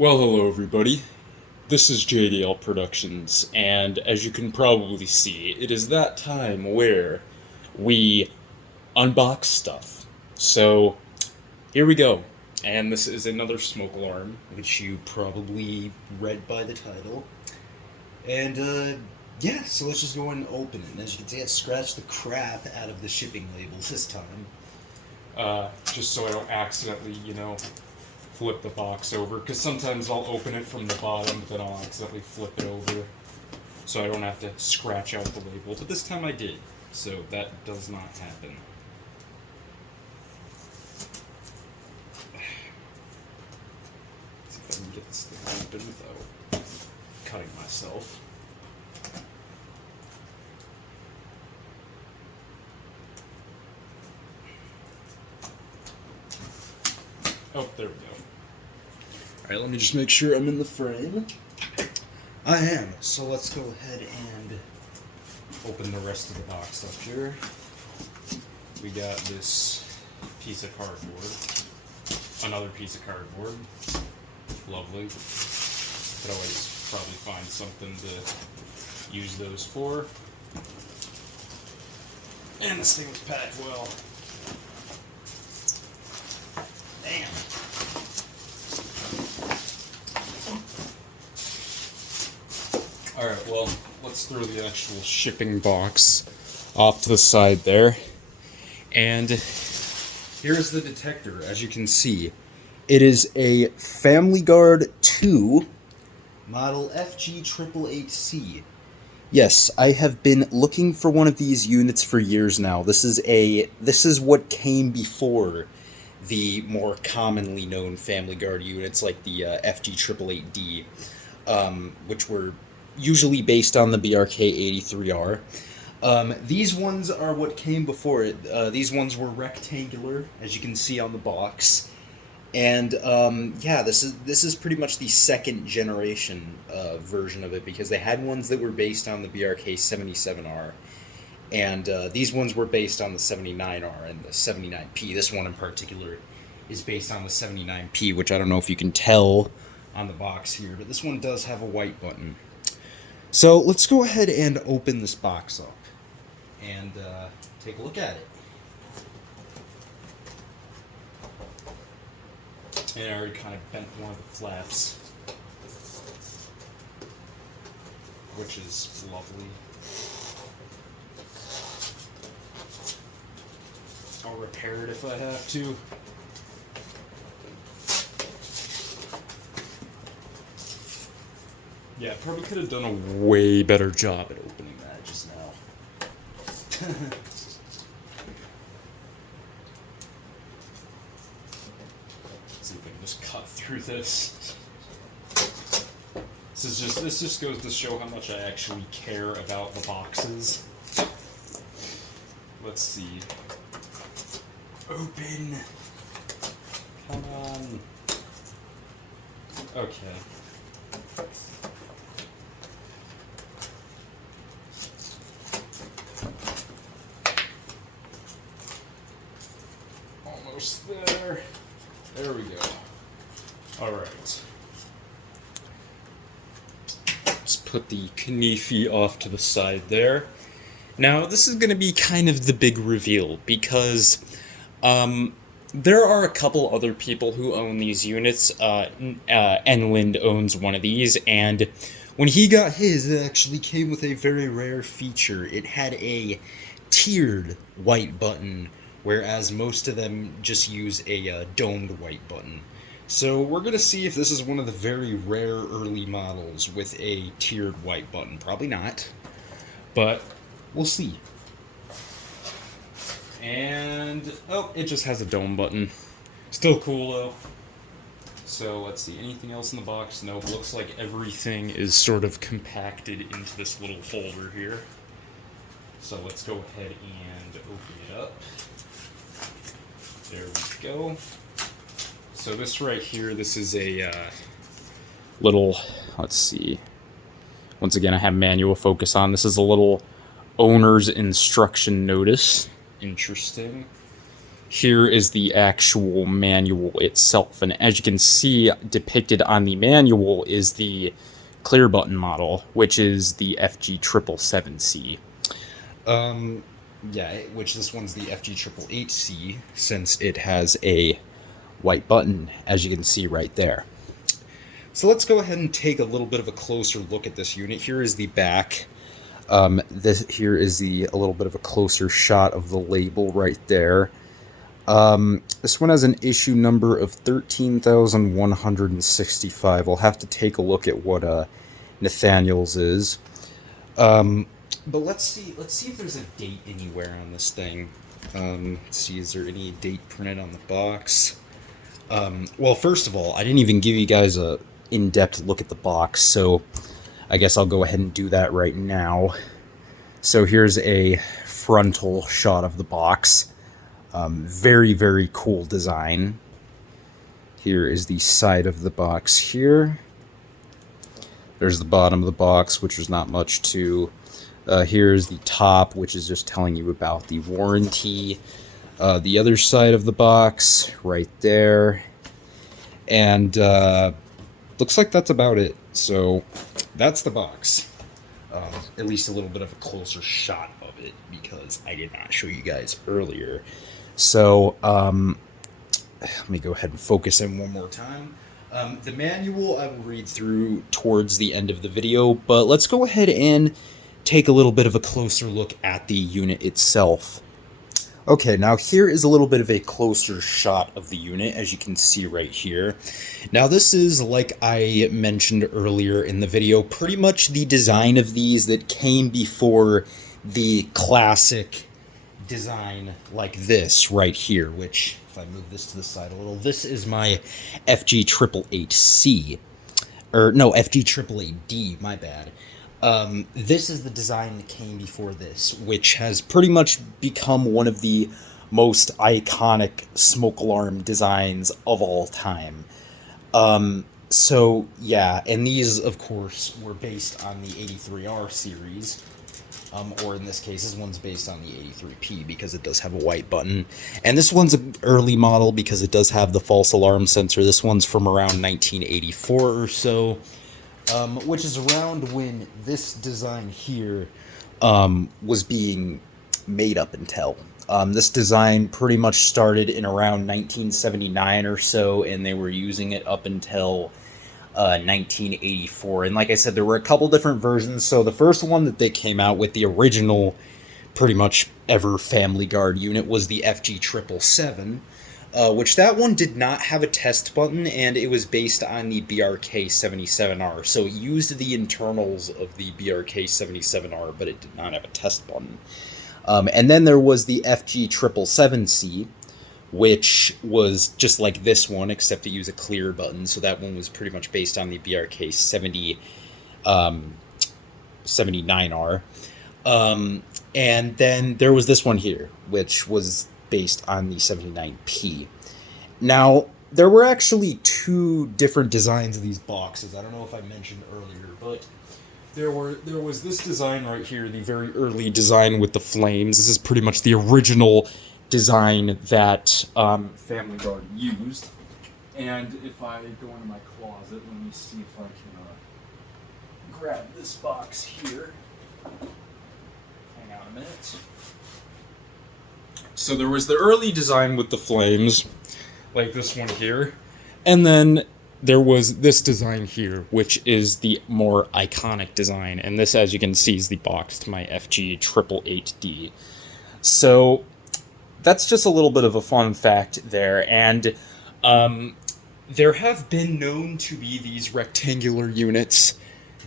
Well, hello everybody. This is JDL Productions, and as you can probably see, it is that time where we unbox stuff. So, here we go. And this is another smoke alarm, which you probably read by the title. And, yeah, so let's just go and open it. And as you can see, I scratched the crap out of the shipping labels this time. Just so I don't accidentally, flip the box over, because sometimes I'll open it from the bottom, but then I'll accidentally flip it over, so I don't have to scratch out the label. But this time I did, so that does not happen. Let's see if I can get this thing open without cutting myself. Oh, there we go. Alright, let me just make sure I'm in the frame. I am. So let's go ahead and open the rest of the box up here. We got this piece of cardboard. Another piece of cardboard. Lovely. Could always probably find something to use those for. And this thing was packed well. Damn. Alright, well, let's throw the actual shipping box off to the side there. And here's the detector, as you can see. It is a Family Gard 2 model FG888C. Yes, I have been looking for one of these units for years now. This is what came before the more commonly known Family Gard units like the FG888D, which were usually based on the BRK-83R. These ones are what came before it. These ones were rectangular, as you can see on the box. And yeah, this is pretty much the second generation version of it, because they had ones that were based on the BRK-77R. And these ones were based on the 79R and the 79P. This one in particular is based on the 79P, which I don't know if you can tell on the box here, but this one does have a white button. So let's go ahead and open this box up and take a look at it. And I already kind of bent one of the flaps, which is lovely. I'll repair it if I have to. Yeah, probably could have done a way better job at opening that just now. See if I can just cut through this. This just goes to show how much I actually care about the boxes. Let's see. Open. Come on. Okay. Almost there. There we go. Alright. Let's put the Knife off to the side there. Now, this is going to be kind of the big reveal, because there are a couple other people who own these units. Enland owns one of these, and when he got his, it actually came with a very rare feature. It had a tiered white button, whereas most of them just use a domed white button. So we're going to see if this is one of the very rare early models with a tiered white button. Probably not, but we'll see. And, oh, it just has a dome button. Still cool, though. So, let's see, anything else in the box? Nope, looks like everything is sort of compacted into this little holder here. So, let's go ahead and open it up. There we go. So, this right here, this is a little, let's see. Once again, I have manual focus on. This is a little owner's instruction notice. Interesting. here is the actual manual itself. And as you can see, depicted on the manual is the clear button model, which is the FG888C. Yeah, which this one's the FG888C, since it has a white button, as you can see right there. So let's go ahead and take a little bit of a closer look at this unit. Here is the back. This here is a little bit of a closer shot of the label right there. This one has an issue number of 13,165. We'll have to take a look at what Nathaniel's is. But let's see if there's a date anywhere on this thing. Let's see, is there any date printed on the box? Well, first of all, I didn't even give you guys a in-depth look at the box, so I guess I'll go ahead and do that right now. So here's a frontal shot of the box. Very, very cool design. Here is the side of the box here. There's the bottom of the box, which is not much to. Here's the top, which is just telling you about the warranty. The other side of the box, right there. And looks like that's about it. So that's the box. At least a little bit of a closer shot of it, because I did not show you guys earlier. So let me go ahead and focus in one more time. The manual I will read through towards the end of the video, but let's go ahead and take a little bit of a closer look at the unit itself. Okay, now here is a little bit of a closer shot of the unit, as you can see right here. Now this is, like I mentioned earlier in the video, pretty much the design of these that came before the classic design like this right here, which, if I move this to the side a little, this is my FG888C. Or, no, FG888D, my bad. This is the design that came before this, which has pretty much become one of the most iconic smoke alarm designs of all time. So, yeah, and these, of course, were based on the 83R series. Or in this case, this one's based on the 83P because it does have a white button. And this one's an early model because it does have the false alarm sensor. This one's from around 1984 or so. Which is around when this design here was being made up until. This design pretty much started in around 1979 or so, and they were using it up until 1984. And like I said, there were a couple different versions. So the first one that they came out with, the original pretty much ever Family Guard unit, was the FG777. Which that one did not have a test button, and it was based on the BRK-77R. So it used the internals of the BRK-77R, but it did not have a test button. And then there was the FG777C, which was just like this one, except it used a clear button. So that one was pretty much based on the BRK-79R. And then there was this one here, which was based on the 79P. Now, there were actually two different designs of these boxes. I don't know if I mentioned earlier, but there was this design right here, the very early design with the flames. This is pretty much the original design that Family Guard used. And if I go into my closet, let me see if I can grab this box here. Hang on a minute. So there was the early design with the flames, like this one here, and then there was this design here, which is the more iconic design, and this, as you can see, is the box to my FG888D. So that's just a little bit of a fun fact there, and there have been known to be these rectangular units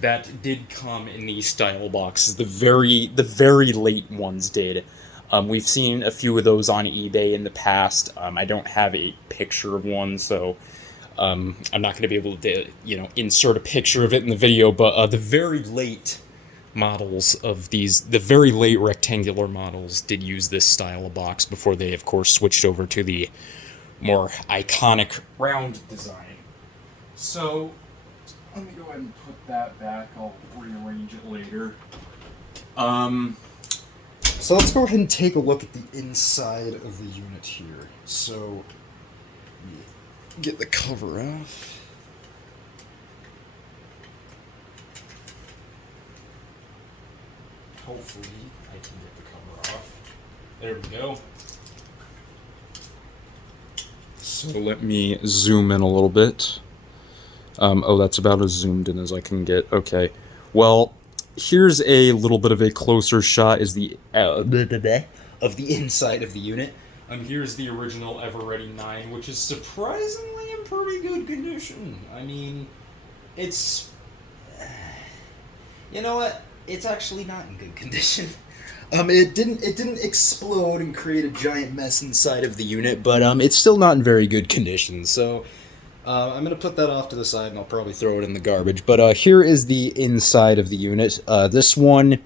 that did come in these style boxes. The very late ones did. We've seen a few of those on eBay in the past. I don't have a picture of one, so I'm not going to be able to, insert a picture of it in the video. But the very late models of these, the very late rectangular models, did use this style of box before they, of course, switched over to the more iconic round design. So let me go ahead and put that back. I'll rearrange it later. So let's go ahead and take a look at the inside of the unit here. So, get the cover off. Hopefully, I can get the cover off. There we go. So let me zoom in a little bit. Oh, that's about as zoomed in as I can get. Okay. Well, here's a little bit of a closer shot of the inside of the unit. Here's the original Everready 9, which is surprisingly in pretty good condition. I mean, it's... You know what? It's actually not in good condition. It didn't explode and create a giant mess inside of the unit, but it's still not in very good condition. So I'm gonna put that off to the side, and I'll probably throw it in the garbage. But here is the inside of the unit. This one,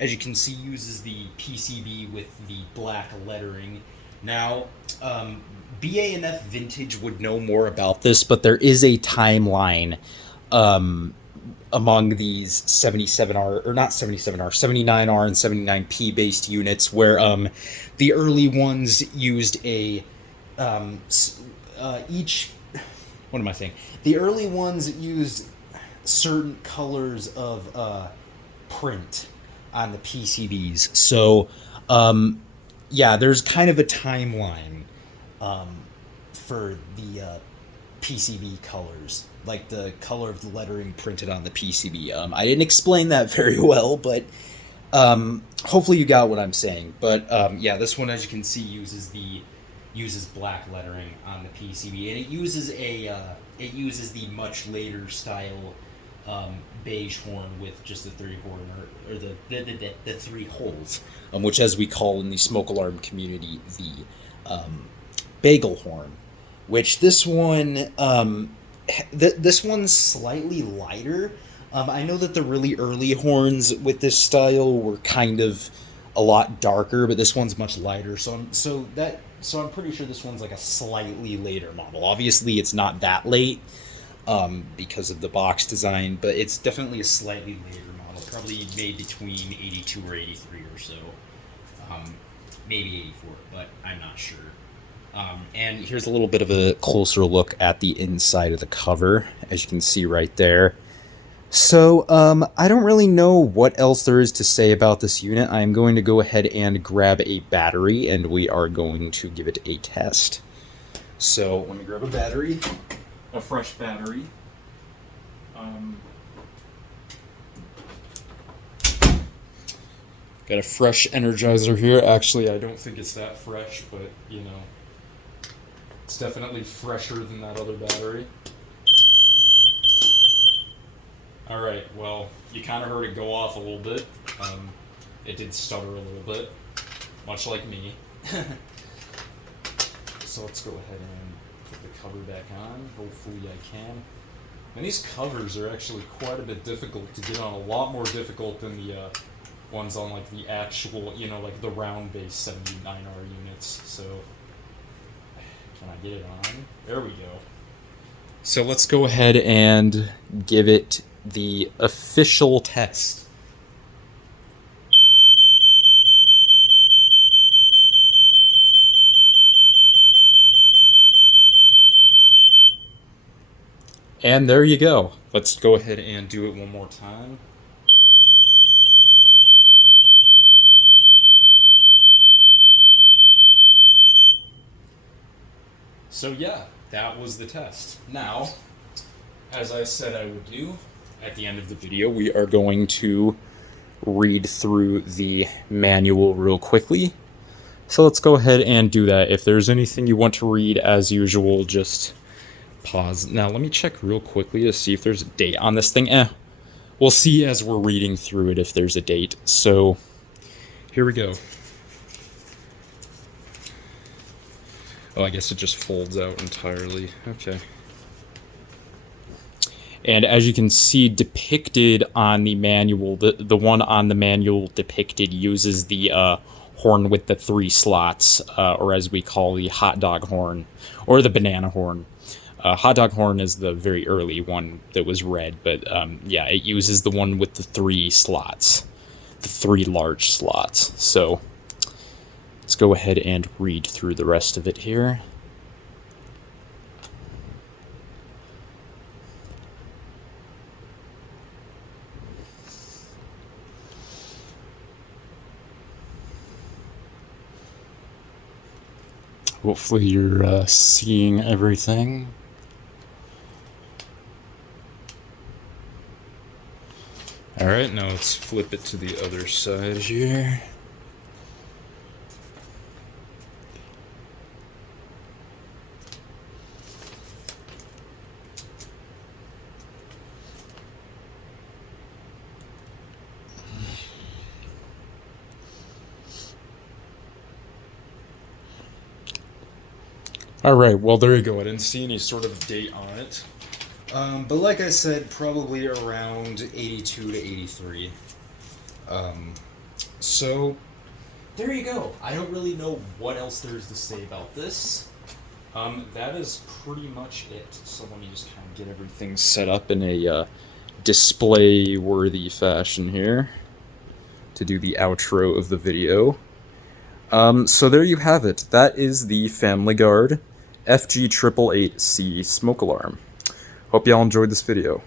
as you can see, uses the PCB with the black lettering. Now, BA&F Vintage would know more about this, but there is a timeline among these 77R, or not 77R, 79R and 79P based units, where the early ones used a what am I saying? The early ones used certain colors of print on the PCBs. So yeah, there's kind of a timeline for the PCB colors, like the color of the lettering printed on the PCB. I didn't explain that very well, but hopefully you got what I'm saying. But yeah, this one, as you can see, uses black lettering on the PCB, and it uses the much later style beige horn with just the three horn, or the three holes, which, as we call in the smoke alarm community, the bagel horn. Which this one, this one's slightly lighter. I know that the really early horns with this style were kind of a lot darker, but this one's much lighter. So I'm pretty sure this one's like a slightly later model. Obviously, it's not that late because of the box design, but it's definitely a slightly later model. Probably made between 82 or 83 or so. Maybe 84, but I'm not sure. And here's a little bit of a closer look at the inside of the cover, as you can see right there. So, I don't really know what else there is to say about this unit. I'm going to go ahead and grab a battery, and we are going to give it a test. So, let me grab a battery, a fresh battery. Got a fresh Energizer here. Actually, I don't think it's that fresh, but, you know, it's definitely fresher than that other battery. Alright, well, you kind of heard it go off a little bit. It did stutter a little bit, much like me. So let's go ahead and put the cover back on. Hopefully I can. And these covers are actually quite a bit difficult to get on, a lot more difficult than the ones on like the actual, you know, like the round base 79R units. So can I get it on? There we go. So let's go ahead and give it the official test. And there you go. Let's go ahead and do it one more time. So yeah, that was the test. Now, as I said I would do, at the end of the video, we are going to read through the manual real quickly. So let's go ahead and do that. If there's anything you want to read, as usual, just pause. Now, let me check real quickly to see if there's a date on this thing. We'll see as we're reading through it if there's a date. So, here we go. Oh, I guess it just folds out entirely. Okay. And as you can see depicted on the manual, the one on the manual depicted uses the horn with the 3 slots, or as we call the hot dog horn, or the banana horn. Hot dog horn is the very early one that was red, but yeah, it uses the one with the 3 slots, the 3 large slots. So Let's go ahead and read through the rest of it here. Hopefully you're seeing everything. Alright, now let's flip it to the other side here. Alright, well there you go. I didn't see any sort of date on it. But like I said, probably around 82 to 83. So, there you go. I don't really know what else there is to say about this. That is pretty much it. So let me just kind of get everything set up in a display-worthy fashion here to do the outro of the video. So there you have it. That is the Family Gard FG888C smoke alarm. Hope y'all enjoyed this video.